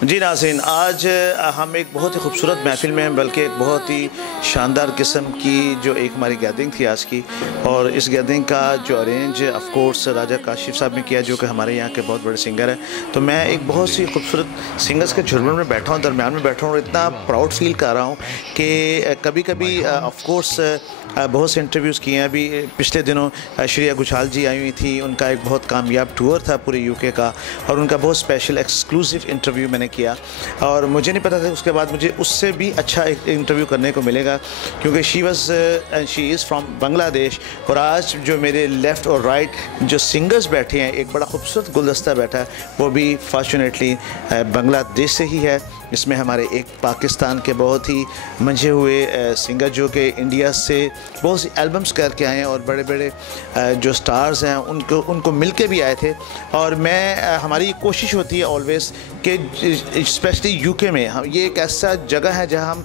जी नाज़रीन, आज हम एक बहुत ही खूबसूरत महफ़िल में हैं, बल्कि एक बहुत ही शानदार किस्म की जो एक हमारी गैदरिंग थी आज की। और इस गैदरिंग का जो अरेंज ऑफ कोर्स राजा काशिफ साहब ने किया, जो कि हमारे यहाँ के बहुत बड़े सिंगर हैं। तो मैं एक बहुत सी खूबसूरत सिंगर्स के झुरमुट में बैठा हूँ, दरमियान में बैठा हूँ, और इतना प्राउड फील कर रहा हूँ कि कभी कभी ऑफ कोर्स बहुत से इंटरव्यूज़ किए हैं। अभी पिछले दिनों श्रेया घोषाल जी आई हुई थी, उनका एक बहुत कामयाब टूर था पूरे यूके का, और उनका बहुत स्पेशल एक्सक्लूसिव इंटरव्यू मैंने किया। और मुझे नहीं पता था उसके बाद मुझे उससे भी अच्छा एक इंटरव्यू करने को मिलेगा, क्योंकि she was and she is from Bangladesh. और आज जो मेरे लेफ़्ट और राइट जो सिंगर्स बैठे हैं, एक बड़ा खूबसूरत गुलदस्ता बैठा है, वो भी फॉर्चुनेटली बांग्लादेश से ही है। इसमें हमारे एक पाकिस्तान के बहुत ही मंझे हुए सिंगर जो कि इंडिया से बहुत सी एल्बम्स करके आए हैं, और बड़े बड़े जो स्टार्स हैं उनको मिल के भी आए थे। और मैं हमारी कोशिश होती है ऑलवेज़ कि स्पेशली यूके में हम ये एक ऐसा जगह है जहाँ हम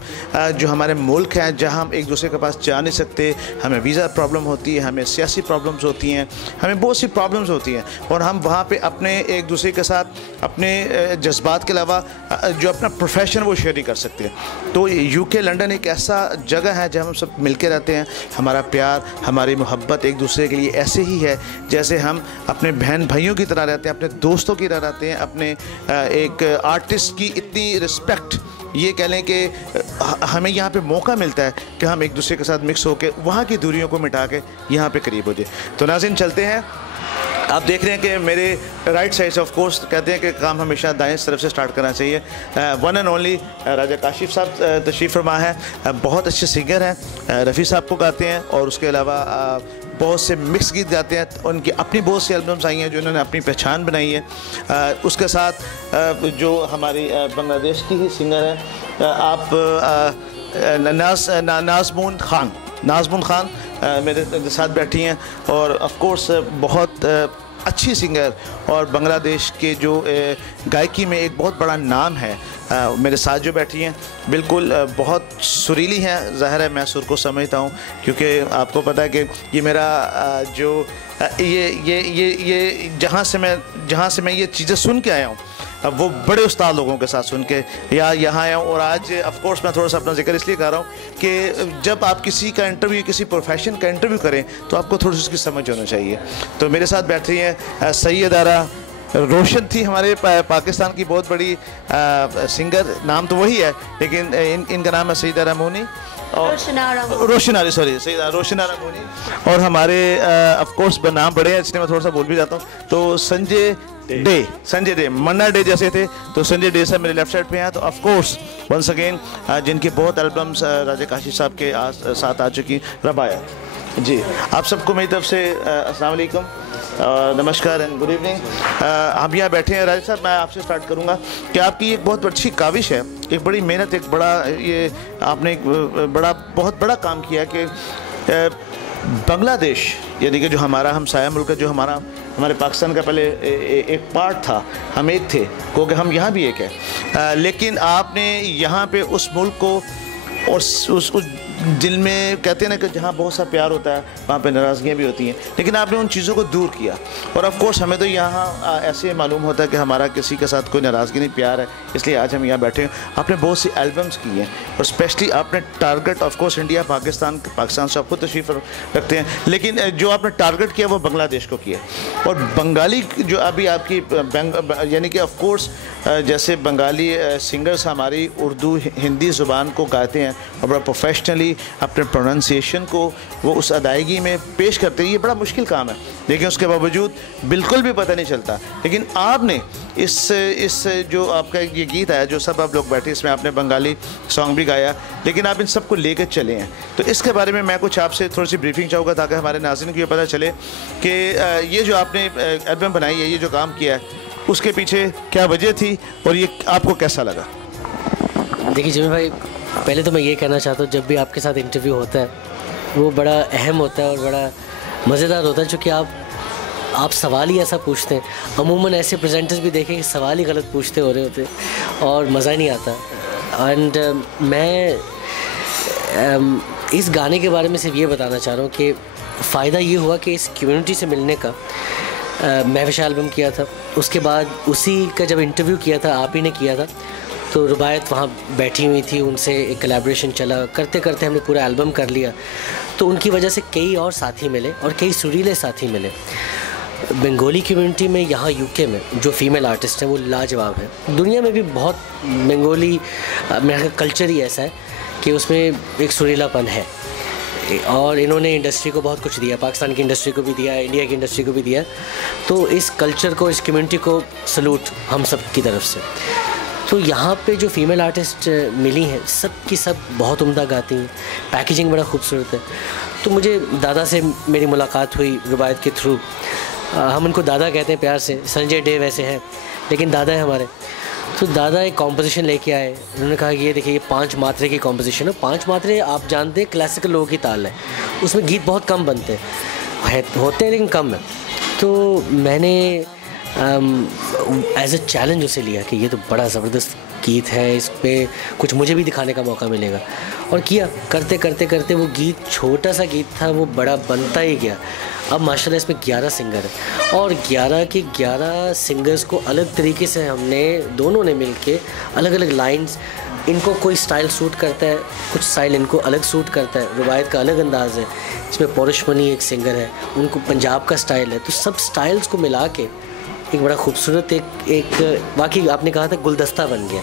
जो हमारे मुल्क हैं, जहाँ हम एक दूसरे के पास जा नहीं सकते, हमें वीज़ा प्रॉब्लम होती है, हमें सियासी प्रॉब्लम्स होती हैं, हमें बहुत सी प्रॉब्लम्स होती हैं, और हम वहाँ पे अपने एक दूसरे के साथ अपने जज्बात के अलावा जो अपना प्रोफेशन वो शेयर नहीं कर सकते। तो यूके लंदन एक ऐसा जगह है जहाँ हम सब मिल के रहते हैं। हमारा प्यार, हमारी मोहब्बत एक दूसरे के लिए ऐसे ही है जैसे हम अपने बहन भाइयों की तरह रहते हैं, अपने दोस्तों की तरह रहते हैं, अपने एक आर्टिस्ट की इतनी रिस्पेक्ट, ये कह लें कि हमें यहाँ पे मौका मिलता है कि हम एक दूसरे के साथ मिक्स होकर वहाँ की दूरियों को मिटा के यहाँ पे करीब हो जाए। तो नाज़रीन, चलते हैं। आप देख रहे हैं कि मेरे राइट साइड से ऑफ कोर्स कहते हैं कि काम हमेशा दाएं तरफ से स्टार्ट करना चाहिए। वन एंड ओनली राजा काशिफ साहब तशरीफ़ फरमा है, बहुत अच्छे सिंगर हैं, रफ़ी साहब को गाते हैं, और उसके अलावा बहुत से मिक्स गीत गाते हैं। उनकी अपनी बहुत सी एल्बम्स आई हैं जो इन्होंने अपनी पहचान बनाई है। उसके साथ जो हमारी बांग्लादेश की ही सिंगर हैं, आप नाज़मून खान मेरे साथ बैठी हैं, और ऑफ कोर्स बहुत अच्छी सिंगर, और बांग्लादेश के जो गायकी में एक बहुत बड़ा नाम है। मेरे साथ जो बैठी हैं बिल्कुल बहुत सुरीली हैं। ज़ाहिर है मैं सुर को समझता हूँ, क्योंकि आपको पता है कि ये मेरा जो ये जहाँ से मैं ये चीज़ें सुन के आया हूँ, अब वो बड़े उस्ताद लोगों के साथ सुन के यहाँ आया हूँ। और आज ऑफ कोर्स मैं थोड़ा सा अपना जिक्र इसलिए कर रहा हूँ कि जब आप किसी का इंटरव्यू, किसी प्रोफेशन का इंटरव्यू करें, तो आपको थोड़ी सी उसकी समझ होना चाहिए। तो मेरे साथ बैठ रही हैं सैयदारा रोशन, थी हमारे पाकिस्तान की बहुत बड़ी सिंगर, नाम तो वही है लेकिन इनका नाम है सैयदारा मोनी, और रोशनारा, सॉरी सैयदा रोशनारा मोनी। और हमारे ऑफ कोर्स नाम बड़े हैं, इसलिए मैं थोड़ा सा बोल भी जाता हूँ। तो संजय डे, मन्ना डे जैसे थे, तो संजय डे साहब मेरे लेफ्ट साइड पे हैं। तो ऑफ कोर्स वंस अगेन जिनकी बहुत एल्बम्स राजा काशिफ साहब के साथ आ चुकी, रबाया जी। आप सबको मेरी तरफ से अस्सलाम वालेकुम, नमस्कार एंड गुड इवनिंग। हम यहाँ बैठे हैं। राजा साहब, मैं आपसे स्टार्ट करूँगा कि आपकी एक बहुत अच्छी काविश है, एक बड़ी मेहनत, एक बड़ा ये आपने एक बहुत बड़ा काम किया कि बांग्लादेश, यानी कि जो हमारा हमसाया मुल्क है, जो हमारे पाकिस्तान का पहले एक पार्ट था, हम एक थे, क्योंकि हम यहाँ भी एक है, लेकिन आपने यहाँ पे उस मुल्क को और उस दिल में कहते हैं ना कि जहाँ बहुत सा प्यार होता है वहाँ पे नाराज़गियाँ भी होती हैं, लेकिन आपने उन चीज़ों को दूर किया। और ऑफ कोर्स हमें तो यहाँ ऐसे मालूम होता है कि हमारा किसी के साथ कोई नाराज़गी नहीं, प्यार है, इसलिए आज हम यहाँ बैठे हैं। आपने बहुत सी एल्बम्स की हैं, और स्पेशली आपने target of course India, Pakistan से आप खुद तशरीफ़ रखते हैं, लेकिन जो आपने टारगेट किया वो बांग्लादेश को किया। और बंगाली जो अभी आपकी यानी कि ऑफ कोर्स जैसे बंगाली सिंगर्स हमारी उर्दू हिंदी ज़ुबान को गाते हैं और बड़ा प्रोफेशनली अपने प्रोनाउंसिएशन को वो उस अदायगी में पेश करते हैं, ये बड़ा मुश्किल काम है, लेकिन उसके बावजूद बिल्कुल भी पता नहीं चलता। लेकिन आपने इस जो आपका ये गीत आया, जो सब आप लोग बैठे, इसमें आपने बंगाली सॉन्ग भी गाया, लेकिन आप इन सबको लेकर चले हैं। तो इसके बारे में मैं कुछ आपसे थोड़ी सी ब्रीफिंग चाहूँगा, ताकि हमारे नाज़रीन को ये पता चले कि ये जो आपने एल्बम बनाई है, ये जो काम किया है, उसके पीछे क्या वजह थी और ये आपको कैसा लगा? देखिए जिमी भाई, पहले तो मैं ये कहना चाहता हूँ, जब भी आपके साथ इंटरव्यू होता है वो बड़ा अहम होता है और बड़ा मज़ेदार होता है, क्योंकि आप सवाल ही ऐसा पूछते हैं। अमूमन ऐसे प्रेजेंटर्स भी देखें कि सवाल ही गलत पूछते हो रहे होते हैं और मज़ा नहीं आता। एंड मैं इस गाने के बारे में सिर्फ ये बताना चाह रहा हूँ कि फ़ायदा ये हुआ कि इस कम्युनिटी से मिलने का, महविश एल्बम किया था, उसके बाद उसी का जब इंटरव्यू किया था, आप ही ने किया था, तो रुबायत वहाँ बैठी हुई थी, उनसे एक कोलैबोरेशन चला, करते करते हमने पूरा एल्बम कर लिया। तो उनकी वजह से कई और साथी मिले और कई सुरीले साथी मिले। बंगाली कम्युनिटी में यहाँ यूके में जो फीमेल आर्टिस्ट हैं वो लाजवाब है। दुनिया में भी बहुत बंगाली मेरा कल्चर ही ऐसा है कि उसमें एक सुरीलापन है, और इन्होंने इंडस्ट्री को बहुत कुछ दिया, पाकिस्तान की इंडस्ट्री को भी दिया, इंडिया की इंडस्ट्री को भी दिया। तो इस कल्चर को, इस कम्युनिटी को सलूट हम सब की तरफ से। तो यहाँ पे जो फीमेल आर्टिस्ट मिली हैं सब की सब बहुत उम्दा गाती हैं, पैकेजिंग बड़ा खूबसूरत है। तो मुझे दादा से मेरी मुलाकात हुई रुबायत के थ्रू। हम उनको दादा कहते हैं प्यार से, संजय डे वैसे हैं लेकिन दादा है हमारे। तो दादा एक कॉम्पोजिशन लेके आए, उन्होंने कहा ये देखिए ये 5 मात्रे की कॉम्पोजिशन है। 5 मात्रे आप जानते हैं क्लासिकल लोगों की ताल है, उसमें गीत बहुत कम बनते हैं, होते हैं लेकिन कम है। तो मैंने एज अ चैलेंज उसे लिया कि ये तो बड़ा ज़बरदस्त गीत है, इस पर कुछ मुझे भी दिखाने का मौका मिलेगा, और किया। करते करते करते वो गीत, छोटा सा गीत था, वो बड़ा बनता ही गया। अब माशाल्लाह इसमें 11 सिंगर हैं, और 11 के 11 सिंगर्स को अलग तरीके से हमने दोनों ने मिलके अलग अलग लाइंस, इनको कोई स्टाइल सूट करता है, कुछ स्टाइल इनको अलग सूट करता है। रुबायत का अलग अंदाज़ है, इसमें पौरुषमनी एक सिंगर है, उनको पंजाब का स्टाइल है। तो सब स्टाइल्स को मिला के एक बड़ा खूबसूरत एक वाकई आपने कहा था गुलदस्ता बन गया।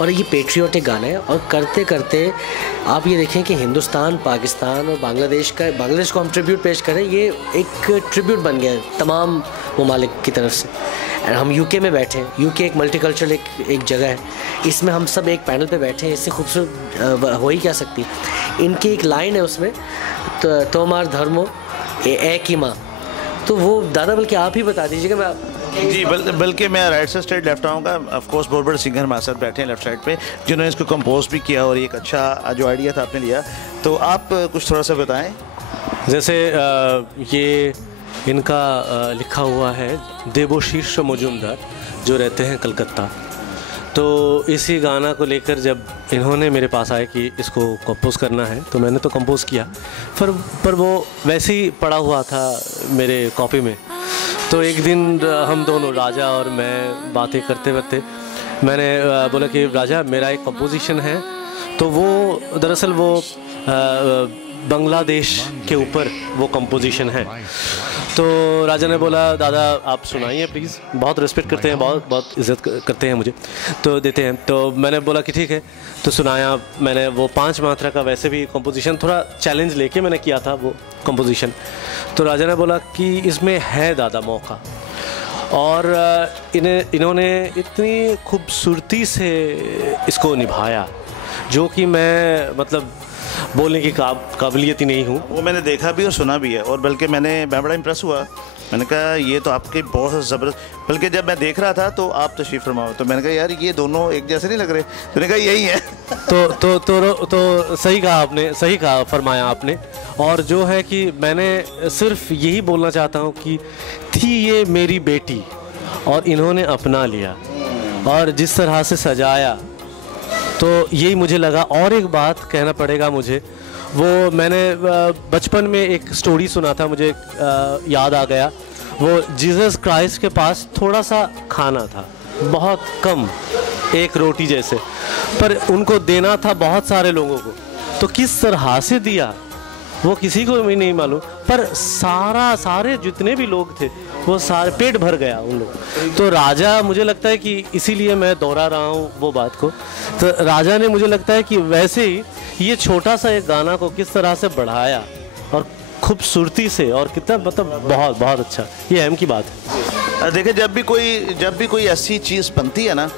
और ये पेट्रियोटिक गाना है, और करते करते आप ये देखें कि हिंदुस्तान, पाकिस्तान और बांग्लादेश को हम ट्रिब्यूट पेश करें, ये एक ट्रिब्यूट बन गया है तमाम ममालिक की तरफ से। हम यूके में बैठे हैं, यूके एक मल्टीकल्चरल एक जगह है, इसमें हम सब एक पैनल पे बैठे हैं, इससे खूबसूरत हो ही क्या सकती। इनकी एक लाइन है उसमें, तो तोमार धर्मो ए की माँ। तो वो दादा बल्कि आप ही बता दीजिएगा। मैं जी बल्कि मैं राइट से स्ट्रेट लेफ्ट आऊँगा। ऑफ कोर्स बहुत बड़े सिंगर हमारे साथ बैठे हैं लेफ्ट साइड पे, जिन्होंने इसको कंपोज भी किया, और एक अच्छा जो आइडिया था आपने लिया। तो आप कुछ थोड़ा सा बताएं। जैसे ये इनका लिखा हुआ है देबोशीर्ष मजुमदार, जो रहते हैं कलकत्ता। तो इसी गाना को लेकर जब इन्होंने मेरे पास आए कि इसको कंपोज करना है, तो मैंने तो कंपोज किया, पर वो वैसे ही पड़ा हुआ था मेरे कॉपी में। तो एक दिन हम दोनों, राजा और मैं, बातें करते करते मैंने बोला कि राजा मेरा एक कंपोजिशन है। तो वो दरअसल वो बांग्लादेश के ऊपर वो कंपोजिशन है। तो राजा ने बोला दादा आप सुनाइए प्लीज़, बहुत रिस्पेक्ट करते हैं, बहुत इज़्ज़त करते हैं मुझे, तो देते हैं। तो मैंने बोला कि ठीक है, तो सुनाया मैंने वो 5 मात्रा का। वैसे भी कंपोजिशन थोड़ा चैलेंज लेके मैंने किया था वो कंपोजिशन। तो राजा ने बोला कि इसमें है दादा मौका, और इन्होंने इतनी खूबसूरती से इसको निभाया, जो कि मैं मतलब बोलने की काबिलियत ही नहीं हूँ। वो मैंने देखा भी और सुना भी है, और बल्कि मैं बड़ा इम्प्रेस हुआ। मैंने कहा ये तो आपके बहुत ज़बरदस्त, बल्कि जब मैं देख रहा था तो आप तशरीफ़ फरमाओ, तो मैंने कहा यार ये दोनों एक जैसे नहीं लग रहे। तो मैंने कहा यही है। तो सही कहा आपने, सही कहा फरमाया आपने। और जो है कि मैंने सिर्फ यही बोलना चाहता हूँ कि थी ये मेरी बेटी, और इन्होंने अपना लिया, और जिस तरह से सजाया, तो यही मुझे लगा। और एक बात कहना पड़ेगा मुझे, वो मैंने बचपन में एक स्टोरी सुना था, मुझे याद आ गया। वो जीसस क्राइस्ट के पास थोड़ा सा खाना था, बहुत कम, 1 रोटी जैसे, पर उनको देना था बहुत सारे लोगों को। तो किस तरह से दिया वो किसी को भी नहीं मालूम, पर सारे जितने भी लोग थे वो सारे पेट भर गया उन लोग। तो राजा, मुझे लगता है कि इसीलिए मैं दोहरा रहा हूँ वो बात को, तो राजा ने मुझे लगता है कि वैसे ही ये छोटा सा एक गाना को किस तरह से बढ़ाया, और खूबसूरती से, और कितना मतलब बहुत बहुत अच्छा, ये अहम की बात है। देखिए जब भी कोई ऐसी चीज़ बनती है ना,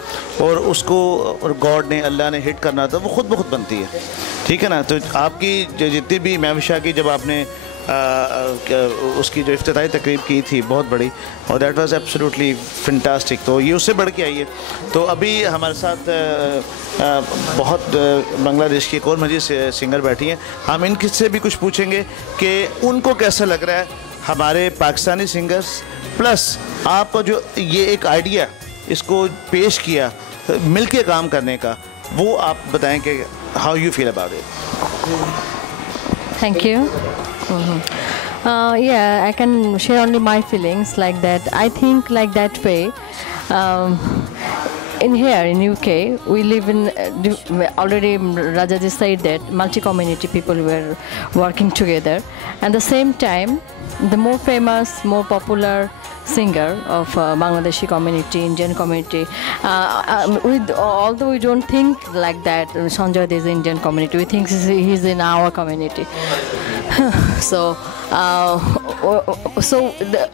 और उसको और गॉड ने, अल्लाह ने हिट करना था, वो खुद ब खुद बनती है, ठीक है ना। तो आपकी जितनी भी महविशा की जब आपने उसकी जो इफ्तिताई तकरीब की थी बहुत बड़ी, और दैट वाज एब्सोल्युटली फैंटास्टिक, तो ये उससे बढ़ के आई है। तो अभी हमारे साथ बहुत बांग्लादेश की एक और मजीद सिंगर बैठी हैं, हम इनसे से भी कुछ पूछेंगे कि उनको कैसा लग रहा है हमारे पाकिस्तानी सिंगर्स, प्लस आपका जो ये एक आइडिया इसको पेश किया मिल के काम करने का, वो आप बताएं कि how you feel about it. Thank you. Yeah, I can share only my feelings like that. I think like that way. In here in UK, we live in already Rajaji said that multi-community people were working together, and the same time, the more famous, more popular singer of Bangladeshi community, Indian community. Although we don't think like that, Sanjay is Indian community. We think he's in our community. So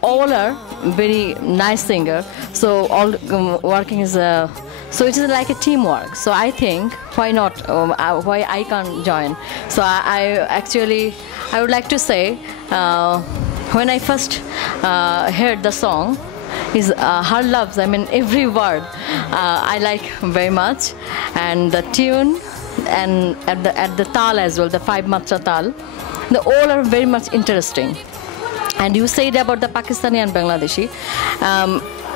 all are very nice singer. So all working is so it is like a teamwork. So I think why not? Why I can't join? So I would like to say when I first heard the song is Her Loves. I mean every word I like very much, and the tune and at the tal as well, the 5 matra tal. The all are very much interesting. And you said about the Pakistani and Bangladeshi.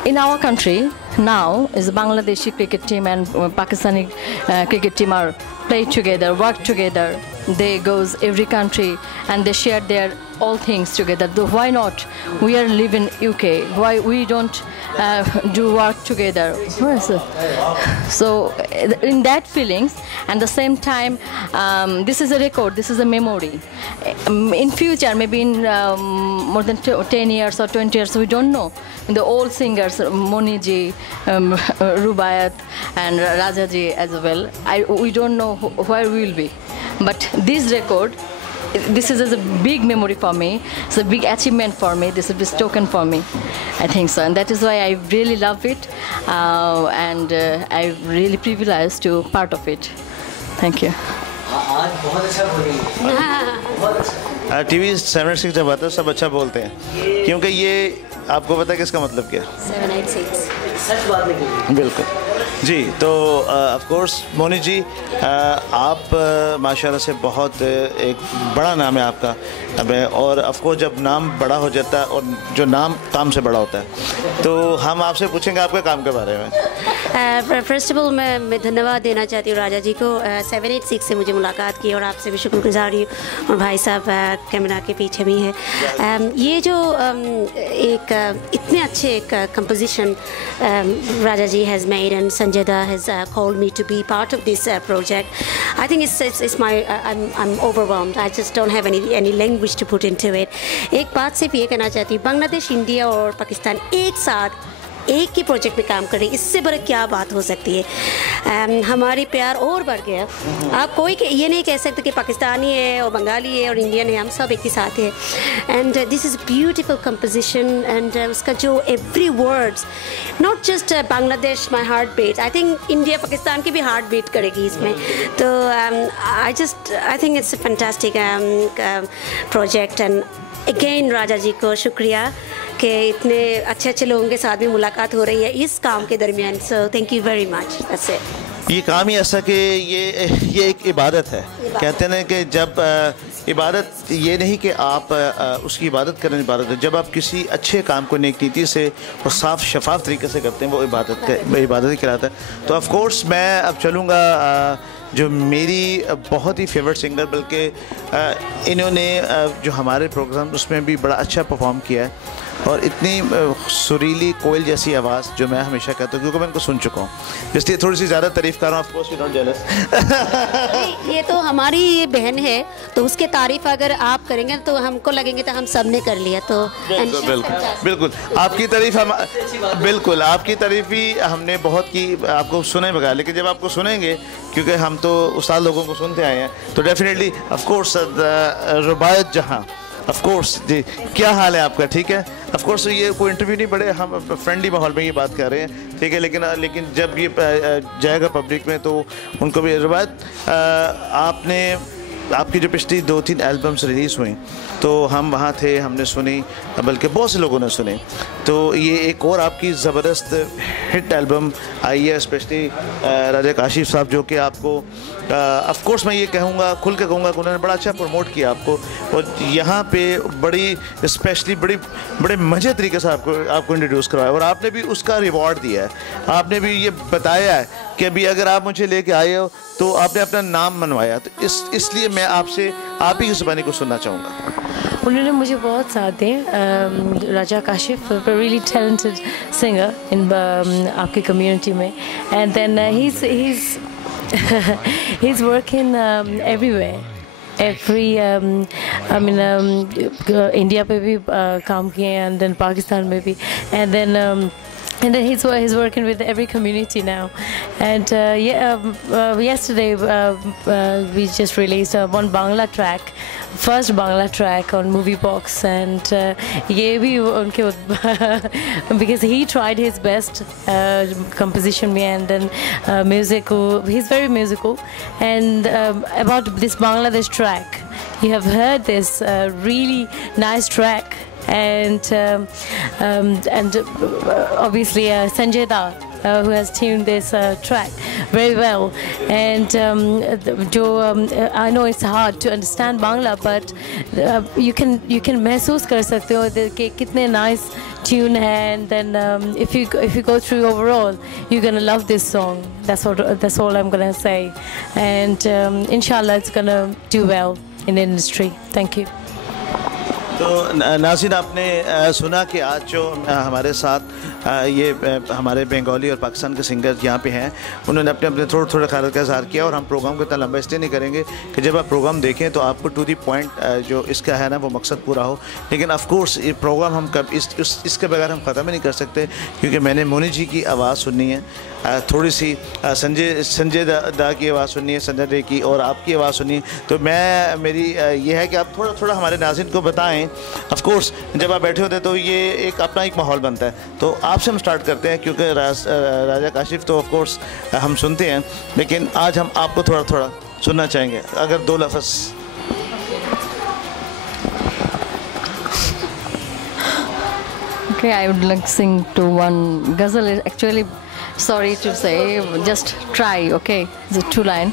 In our country now is the Bangladeshi cricket team and Pakistani cricket team are play together, work together. They goes every country and they share their all things together. Why not? We are living UK. Why we don't do work together? So in that feelings, and the same time, this is a record. This is a memory. In future, maybe in more than 10 years or 20 years, we don't know. The old singers, Moniji, Rubaiyat, and Rajaji as well. We don't know where we will be. But this record, this is a big memory for me. It's a big achievement for me. This is a token for me. I think so, and that is why I really love it, and I'm really privileged to part of it. Thank you. TV 786 जब आता है सब अच्छा बोलते हैं, क्योंकि ये आपको पता है किसका मतलब क्या है? 786 बिल्कुल जी। तो ऑफ कोर्स मोनी जी, आप माशाल्लाह से बहुत एक बड़ा नाम है आपका, और ऑफ कोर्स जब नाम बड़ा हो जाता है और जो नाम काम से बड़ा होता है, तो हम आपसे पूछेंगे आपके काम के बारे में। फर्स्ट ऑफ ऑल मैं धन्यवाद देना चाहती हूँ राजा जी को। 786 से मुझे मुलाकात की और आपसे भी शुक्रगुजार हूँ, और भाई साहब कैमरा के पीछे भी हैं। ये जो एक इतने अच्छे एक composition Raja ji has made and Sanjay da has called me to be part of this project. I think it's my I am overwhelmed. I just don't have any language to put into it. एक बात सिर्फ ये कहना चाहती हूँ, बांग्लादेश, इंडिया और पाकिस्तान एक साथ एक ही प्रोजेक्ट में काम कर रही है, इससे बड़ा क्या बात हो सकती है। हमारी प्यार और बढ़ गया। आप कोई ये नहीं कह सकते कि पाकिस्तानी है और बंगाली है और इंडियन है, हम सब एक ही साथ हैं। And this is beautiful composition, and उसका जो every words, not just Bangladesh my heart beat, I think India Pakistan की भी हार्ट बीट करेगी इसमें। तो I think it's a fantastic project, and again Raja ji को शुक्रिया कि इतने अच्छे अच्छे लोगों के साथ भी मुलाकात हो रही है इस काम के दरमियान। So thank you very much. That's it. ये काम ही ऐसा कि ये एक इबादत है। कहते हैं कि जब इबादत ये नहीं कि आप उसकी इबादत करें, इबादत है जब आप किसी अच्छे काम को नेक नीति से और साफ शफाफ तरीके से करते हैं, वो इबादत ही कहलाता है। तो ऑफ कोर्स मैं अब चलूँगा जो मेरी बहुत ही फेवरेट सिंगर, बल्कि इन्होंने जो हमारे प्रोग्राम उसमें भी बड़ा अच्छा परफॉर्म किया है, और इतनी सुरीली कोयल जैसी आवाज़ जो मैं हमेशा कहता हूँ, क्योंकि मैं इनको सुन चुका हूँ, इसलिए थोड़ी सी ज़्यादा तारीफ़ कर रहा हूँ। Of course you not jealous. ये तो हमारी ये बहन है, तो उसके तारीफ़ अगर आप करेंगे तो हमको लगेंगे तो हम सब ने कर लिया। तो बिल्कुल आपकी तारीफ़ हम बिल्कुल आपकी तारीफ़ भी हमने बहुत की, आपको सुने बगैर, लेकिन जब आपको सुनेंगे, क्योंकि हम तो उस्ताद लोगों को सुनते आए हैं, तो डेफिनेटली ऑफ कोर्स रुबायत जहाँ, ऑफ कोर्स जी। क्या हाल है आपका? ठीक है। ऑफ कोर्स ये कोई इंटरव्यू नहीं, बड़े हम फ्रेंडली माहौल में ये बात कर रहे हैं, ठीक है। लेकिन जब ये जाएगा पब्लिक में तो उनको भी रुबायत, आपकी जो पिछली 2-3 एल्बम्स रिलीज़ हुई, तो हम वहाँ थे, हमने सुनी, बल्कि बहुत से लोगों ने सुनी। तो ये एक और आपकी ज़बरदस्त हिट एल्बम आई है, स्पेशली राजा काशिफ साहब, जो कि आपको ऑफ कोर्स मैं ये कहूँगा, खुल के कहूँगा कि उन्होंने बड़ा अच्छा प्रमोट किया आपको, और यहाँ पे बड़ी स्पेशली बड़े मज़े तरीके से आपको इंट्रोड्यूस करवाया, और आपने भी उसका रिवॉर्ड दिया है। आपने भी ये बताया है कि अभी अगर आप मुझे लेके आए हो तो आपने अपना नाम मनवाया। तो इसलिए मैं आपसे आप ही की ज़ुबानी को सुनना चाहूँगा। उन्होंने मुझे बहुत साथ दें, Raja Kashif, really talented singer in आपकी कम्युनिटी में, and then he's working everywhere. India पे भी काम किए हैं, एंड देन पाकिस्तान में भी, and then he's working with every community now. And yesterday we just released one Bangla track, first Bangla track on Movie Box, and ये भी उनके because he tried his best composition में, and then music, he's very musical. And about this Bangladesh track, you have heard this really nice track, and obviously Sanjay Da, who has tuned this track very well. And I know it's hard to understand Bangla, but you can महसूस कर सकते हो कि कितने nice tune है, and then if you go through overall, you're gonna love this song. That's all I'm gonna say, and inshallah it's gonna do well in the industry. Thank you. तो नाज़रीन, आपने सुना कि आज जो हमारे साथ ये हमारे बंगाली और पाकिस्तान के सिंगर यहाँ पे हैं, उन्होंने अपने थोड़े ख्याल का इज़हार किया, और हम प्रोग्राम को इतना लंबा इसलिए नहीं करेंगे कि जब आप प्रोग्राम देखें तो आपको टू दी पॉइंट जो इसका है ना वो मकसद पूरा हो। लेकिन ऑफ कोर्स ये प्रोग्राम हम कब इसके बगैर हम ख़त्म ही नहीं कर सकते, क्योंकि मैंने मोनी जी की आवाज़ सुननी है, थोड़ी सी संजय दा की आवाज़ सुननी है, संजय डे की, और आपकी आवाज़ सुननी। तो मेरी ये है कि आप थोड़ा हमारे नाज़रीन को बताएं। ऑफ कोर्स जब आप बैठे होते हैं तो ये अपना एक माहौल बनता है। तो आपसे हम स्टार्ट करते हैं, क्योंकि राजा काशिफ तो ऑफ कोर्स हम सुनते हैं, लेकिन आज हम आपको थोड़ा सुनना चाहेंगे, अगर 2 लफ्ज़। Okay, I would like to sing to one ghazal. Actually, sorry to say, just try. Okay, it's a 2-line.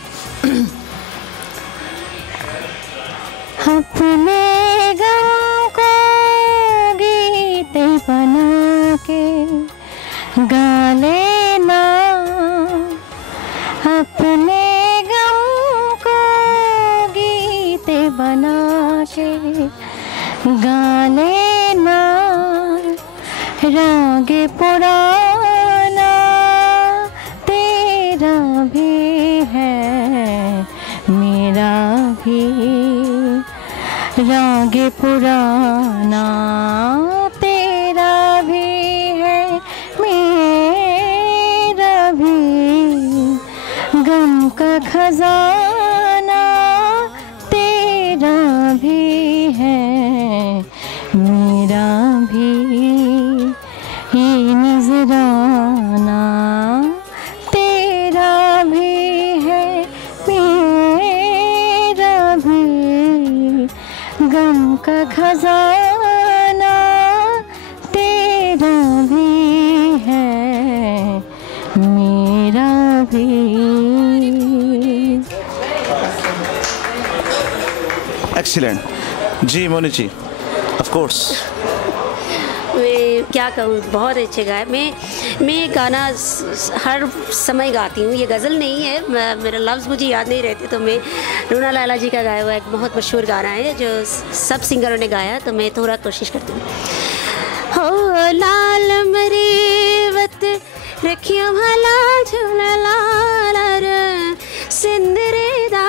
अपने गम को गीत बना के गा लेना, अपने गम को गीत बना के गा लेना, राग पुराना तेरा भी है मेरा भी, राग पुराना तेरा भी है मेरा भी, गम का खजाना तेरा भी है मेरा भी, ये नजराना तेरा भी है मेरा भी, गम का खजाना तेरा भी है मेरा भी। Excellent ji Moni ji, of course. मैं क्या कहूँ, बहुत अच्छे गाए। मैं गाना हर समय गाती हूँ, ये गज़ल नहीं है, मेरा लफ्ज़ मुझे याद नहीं रहते, तो मैं रूना लाला जी का गाया हुआ एक बहुत मशहूर गाना है जो सब सिंगरों ने गाया, तो मैं थोड़ा कोशिश करती हूँ। हो लाल मरीवत रखियो भला झूला लाल सिंदरे दा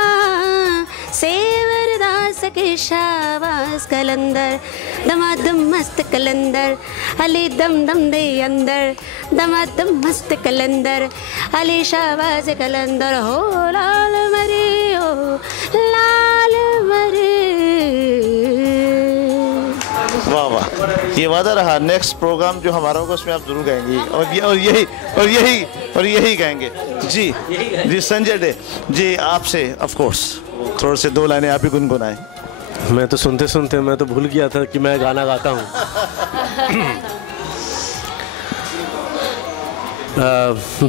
सेवर दा सके शाबाश कलंदर, दमादम मस्त कलंदर अली दम दम दे अंदर, दमादम मस्त कलंदर अली शाबाश कलंदर, हो लाल मरी हो लाल मरी। वाह वाह, ये वादा रहा, नेक्स्ट प्रोग्राम जो हमारा होगा उसमें आप जरूर गाएंगी, और यही गाएंगे जी संजय डे जी। आपसे ऑफ कोर्स थोड़े से 2 लाइनें आप ही गुनगुनाएं। मैं तो सुनते सुनते मैं तो भूल गया था कि मैं गाना गाता हूँ।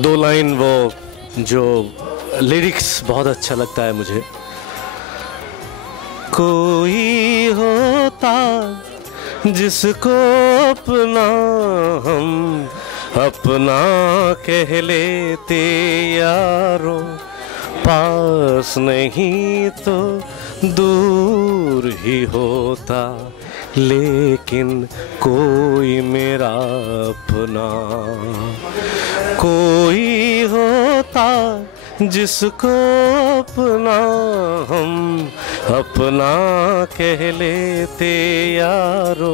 2 लाइन वो जो लिरिक्स बहुत अच्छा लगता है मुझे। कोई होता जिसको अपना हम अपना कह लेते यारों, पास नहीं तो दूर ही होता, लेकिन कोई मेरा अपना कोई होता जिसको अपना हम अपना कह लेते यारो,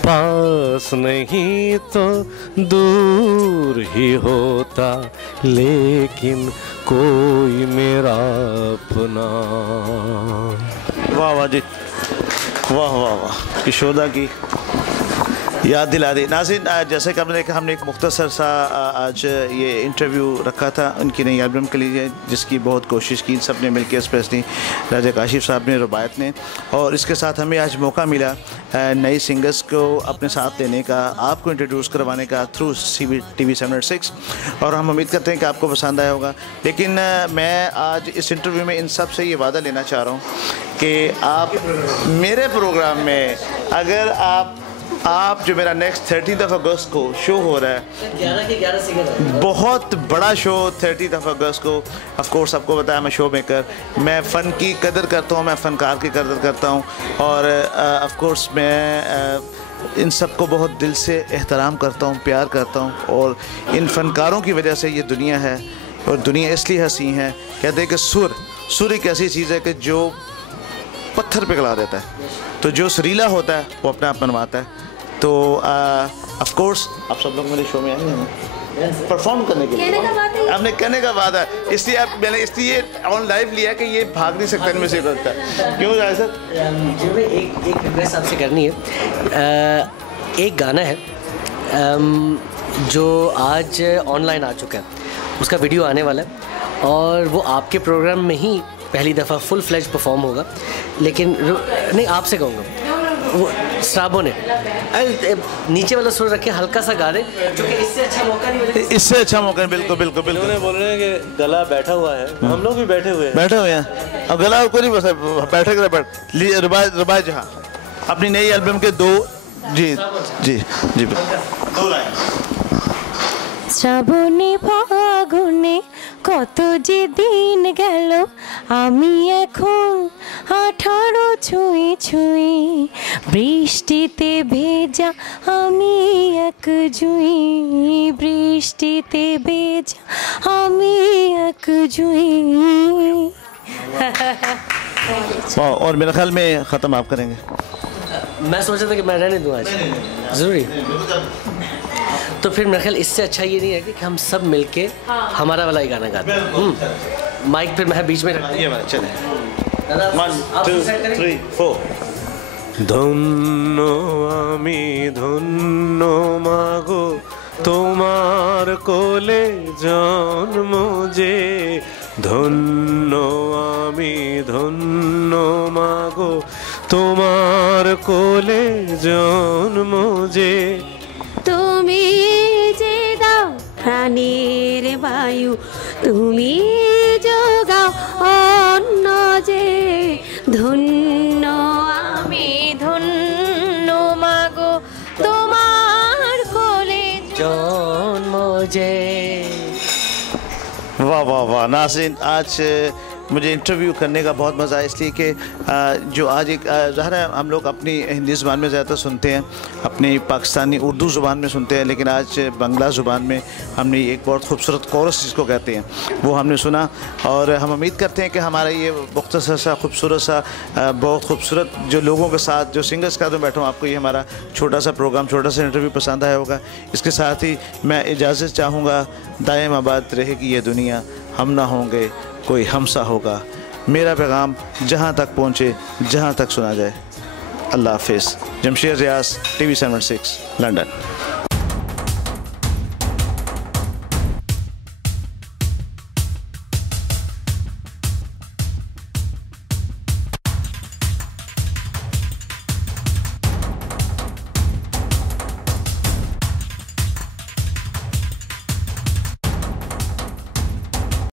पास नहीं तो दूर ही होता, लेकिन कोई मेरा अपना। वाह वाह जी, वाह वाह वाह, यशोदा की याद दिला दी। नाज़रीन, जैसे कि हमने एक मुख्तसर सा आज ये इंटरव्यू रखा था उनकी नई एल्बम के लिए, जिसकी बहुत कोशिश की सब ने मिलकर, स्पेशली राजा काशिफ साहब ने, रुबायत ने, और इसके साथ हमें आज मौका मिला नई सिंगर्स को अपने साथ लेने का, आपको इंट्रोड्यूस करवाने का थ्रू TV 706, और हम उम्मीद करते हैं कि आपको पसंद आया होगा। लेकिन मैं आज इस इंटरव्यू में इन सब से ये वादा लेना चाह रहा हूँ कि आप मेरे प्रोग्राम में, अगर आप जो मेरा नेक्स्ट 13 अगस्त को शो हो रहा है, 11 के 11 सिंगर, बहुत बड़ा शो 13 अगस्त को, ऑफ कोर्स आपको बताया मैं शो मेकर, मैं फ़न की कदर करता हूँ, मैं फ़नकार की कदर करता हूँ, और ऑफ कोर्स मैं इन सब को बहुत दिल से एहतराम करता हूँ, प्यार करता हूँ, और इन फ़नकारों की वजह से ये दुनिया है, और दुनिया इसलिए हंसी है। कहते हैं कि सुर एक ऐसी चीज़ है कि जो पत्थर पिघला देता है, तो जो सुरीला होता है वो अपने आप मनवाता है। तो ऑफ कोर्स आप सब लोग मेरे शो में आएंगे ना परफॉर्म करने के लिए, आपने कहने का वादा है, इसलिए मैंने इसलिए ऑन लाइव लिया कि ये भाग नहीं सकता इनमें से करता है। क्यों जाए सर? मुझे एक रिक्वेस्ट आपसे करनी है। एक गाना है जो आज ऑनलाइन आ चुका है, उसका वीडियो आने वाला है, और वो आपके प्रोग्राम में ही पहली दफ़ा फुल फ्लेज परफॉर्म होगा। लेकिन नहीं, आपसे कहूँगा, वो स्टाबो ने नीचे वाला सुर रखे, हल्का सा गा दे, क्योंकि इससे अच्छा मौका नहीं मिलेगा। इससे अच्छा मौका नहीं, बिल्कुल बिल्कुल बिल्कुल। उन्होंने बोल रहे हैं कि गला बैठा हुआ है, हम लोग भी बैठे हुए हैं। अब गला को नहीं बस बैठे रुबाई जहाँ अपनी नई एल्बम के दो जी जी जी दो लाइन। শ্রাবণে ফাগুনে কত যে দিন গেল, আমি এখন 18 ছুঁই ছুঁই, বৃষ্টিতে ভেজা আমি এক জুঁই, বৃষ্টিতে ভেজা আমি এক জুঁই। और मेरे ख्याल में ख़त्म आप करेंगे। मैं सोचा था कि मैं रहने दूँ आज, ज़रूरी। तो फिर मेरे ख्याल इससे अच्छा ये नहीं है कि हम सब मिलके हमारा वाला ही गाना गाते हैं। माइक फिर मैं बीच में रख दूँ। चले 1 2 3 4। ধন্য আমি ধন্য মাগো তোমার কোলে জন্ম যে, ধন্য আমি ধন্য মাগো তোমার কোলে জন্ম যে, তুমি যে দাও প্রাণের বায়ু, তুমি যোগাও অন্য যে, ধন্য আমি ধন্য মাগো তোমার কোলে जन्म जे। वाह वाह वाह। नाज़रीन, आज मुझे इंटरव्यू करने का बहुत मज़ा आया, इसलिए कि जो आज एक ज़ाहिर है हम लोग अपनी हिंदी ज़ुबान में ज़्यादा सुनते हैं, अपनी पाकिस्तानी उर्दू ज़ुबान में सुनते हैं, लेकिन आज बंगला ज़ुबान में हमने एक बहुत खूबसूरत कोरस जिसको कहते हैं वो हमने सुना, और हम उम्मीद करते हैं कि हमारा ये मुख्तसर सा खूबसूरत सा बहुत खूबसूरत जो लोगों के साथ जो सिंगर्स का तो बैठा हूँ, आपको ये हमारा छोटा सा प्रोग्राम, छोटा सा इंटरव्यू पसंद आया होगा। इसके साथ ही मैं इजाज़त चाहूँगा, दायम आबाद रहेगी ये दुनिया, हम ना होंगे कोई हमसा होगा, मेरा पैगाम जहाँ तक पहुँचे जहाँ तक सुना जाए। अल्लाह हाफ़िज़। जमशेद रियाज, TV 706 लंदन।